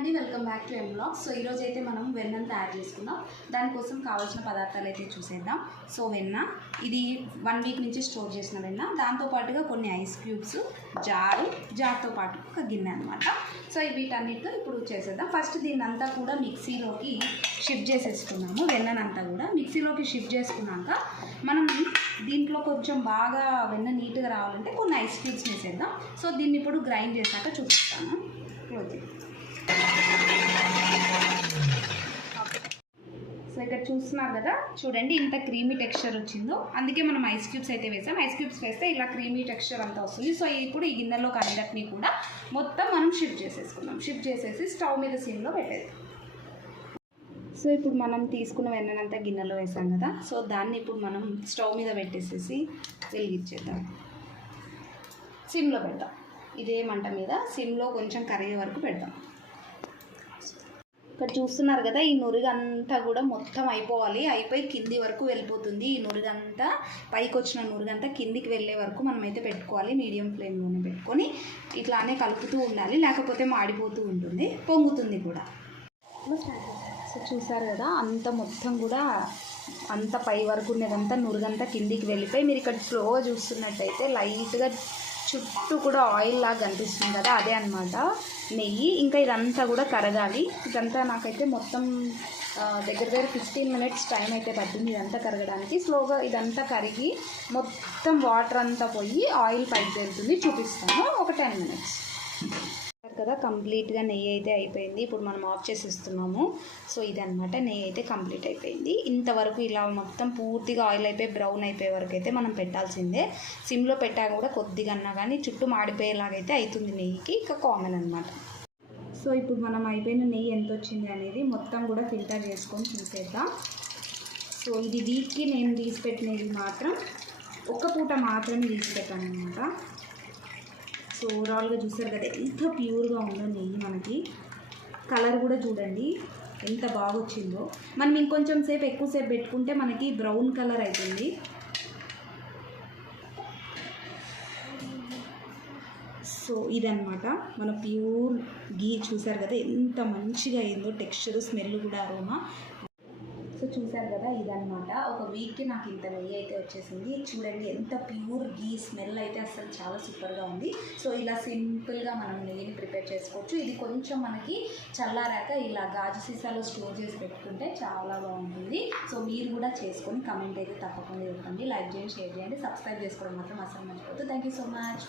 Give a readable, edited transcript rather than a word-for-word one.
అండి, welcome back to ఎంబ్లాగ్స్. So ఈరోజు అయితే మనం వెన్నను తయారు చేసుకుందాం. దానికోసం కావాల్సిన పదార్థాలు అయితే చూసేద్దాం. సో వెన్న ఇది 1 వీక్ నుంచి స్టోర్ చేసిన వెన్న, దాంతోపాటుగా కొన్ని ఐస్ క్యూబ్స్, జార్తో పాటు ఒక గిన్నె అనమాట. సో వీటన్నిటితో ఇప్పుడు చేసేద్దాం. ఫస్ట్ దీన్ని అంతా కూడా మిక్సీలోకి షిఫ్ట్ చేసేసుకున్నాము. వెన్ననంతా కూడా మిక్సీలోకి షిఫ్ట్ చేసుకున్నాక మనం దీంట్లో కొంచెం బాగా వెన్న నీట్గా రావాలంటే కొన్ని ఐస్ క్యూబ్స్ వేసేద్దాం. సో దీన్ని ఇప్పుడు గ్రైండ్ చేశాక చూపిస్తాను. సో ఇక్కడ చూస్తున్నారు కదా, చూడండి ఇంత క్రీమీ టెక్స్చర్ వచ్చిందో, అందుకే మనం ఐస్ క్యూబ్స్ అయితే వేసాం. ఐస్ క్యూబ్స్ వేస్తే ఇలా క్రీమీ టెక్స్చర్ అంతా వస్తుంది. సో ఇప్పుడు ఈ గిన్నెలో అన్నిటినీ కూడా మొత్తం మనం షిఫ్ట్ చేసేసుకుందాం. షిఫ్ట్ చేసేసి స్టవ్ మీద సిమ్లో పెట్టేది. సో ఇప్పుడు మనం తీసుకున్న వెన్ననంతా గిన్నెలో వేసాం కదా, సో దాన్ని ఇప్పుడు మనం స్టవ్ మీద పెట్టేసేసి వెలిగించేద్దాం. సిమ్లో పెడతాం. ఇదే మంట మీద సిమ్లో కొంచెం కరిగే వరకు పెడతాం. ఇక్కడ చూస్తున్నారు కదా, ఈ నురుగంతా కూడా మొత్తం అయిపోయి కింది వరకు వెళ్ళిపోతుంది. ఈ నురుగంతా పైకి వచ్చిన నురుగంతా కిందికి వెళ్ళే వరకు మనమైతే పెట్టుకోవాలి. మీడియం ఫ్లేమ్లోనే పెట్టుకొని ఇట్లానే కలుపుతూ ఉండాలి, లేకపోతే మాడిపోతూ ఉంటుంది, పొంగుతుంది కూడా. సో చూసారు కదా, అంత మొత్తం కూడా అంత పై వరకు ఉన్నదంతా నురుగంతా కిందికి వెళ్ళిపోయి, మీరు ఇక్కడ స్లోగా చూస్తున్నట్టయితే లైట్గా చుట్టూ కూడా ఆయిల్ లాగా కనిపిస్తుంది కదా, అదే అనమాట నెయ్యి. ఇంకా ఇదంతా కూడా కరగాలి. ఇదంతా నాకైతే మొత్తం దగ్గర 15 మినిట్స్ టైం అయితే పట్టింది ఇదంతా కరగడానికి. స్లోగా ఇదంతా కరిగి మొత్తం వాటర్ అంతా పోయి ఆయిల్ పైకి వెళ్తుంది. చూపిస్తాను ఒక 10 మినిట్స్ కదా. కంప్లీట్గా నెయ్యి అయితే అయిపోయింది. ఇప్పుడు మనం ఆఫ్ చేసేస్తున్నాము. సో ఇదనమాట, నెయ్యి అయితే కంప్లీట్ అయిపోయింది. ఇంతవరకు ఇలా మొత్తం పూర్తిగా ఆయిల్ అయిపోయి బ్రౌన్ అయిపోయే వరకు అయితే మనం పెట్టాల్సిందే. సిమ్లో పెట్టాక కూడా కొద్దిగా అన్నా కానీ చుట్టూ మాడిపోయేలాగైతే అవుతుంది నెయ్యికి, ఇక కామన్ అనమాట. సో ఇప్పుడు మనం అయిపోయిన నెయ్యి ఎంత వచ్చింది అనేది మొత్తం కూడా ఫిల్టర్ చేసుకొని చూసేద్దాం. సో ఇది వీక్కి నేను తీసిపెట్టినది మాత్రం ఒక్క పూట మాత్రమే తీసిపెట్టాను అనమాట. సో ఓవరాల్గా చూసారు కదా ఎంత ప్యూర్గా ఉందో నెయ్యి. మనకి కలర్ కూడా చూడండి ఎంత బాగా వచ్చిందో. మనం ఇంకొంచెం సేపు ఎక్కువసేపు పెట్టుకుంటే మనకి బ్రౌన్ కలర్ అవుతుంది. సో ఇదన్నమాట మన ప్యూర్ గీ. చూసారు కదా ఎంత మంచిగా అయిందో, టెక్స్చర్, స్మెల్ కూడా, అరోమా. సో చూసారు కదా, ఇదనమాట ఒక వీక్కి నాకు ఇంత నెయ్యి అయితే వచ్చేసింది. చూడండి ఎంత ప్యూర్ గీ, స్మెల్ అయితే అసలు చాలా సూపర్గా ఉంది. సో ఇలా సింపుల్గా మనం నెయ్యిని ప్రిపేర్ చేసుకోవచ్చు. ఇది కొంచెం మనకి చల్లారాక ఇలా గాజు సీసాలో స్టోర్ చేసి పెట్టుకుంటే చాలా బాగుంటుంది. సో మీరు కూడా చేసుకొని కమెంట్ అయితే తప్పకుండా ఇవ్వండి. లైక్ చేయండి, షేర్ చేయండి, సబ్స్క్రైబ్ చేసుకోవడం మాత్రం అసలు మర్చిపోవద్దు. Thank you so much.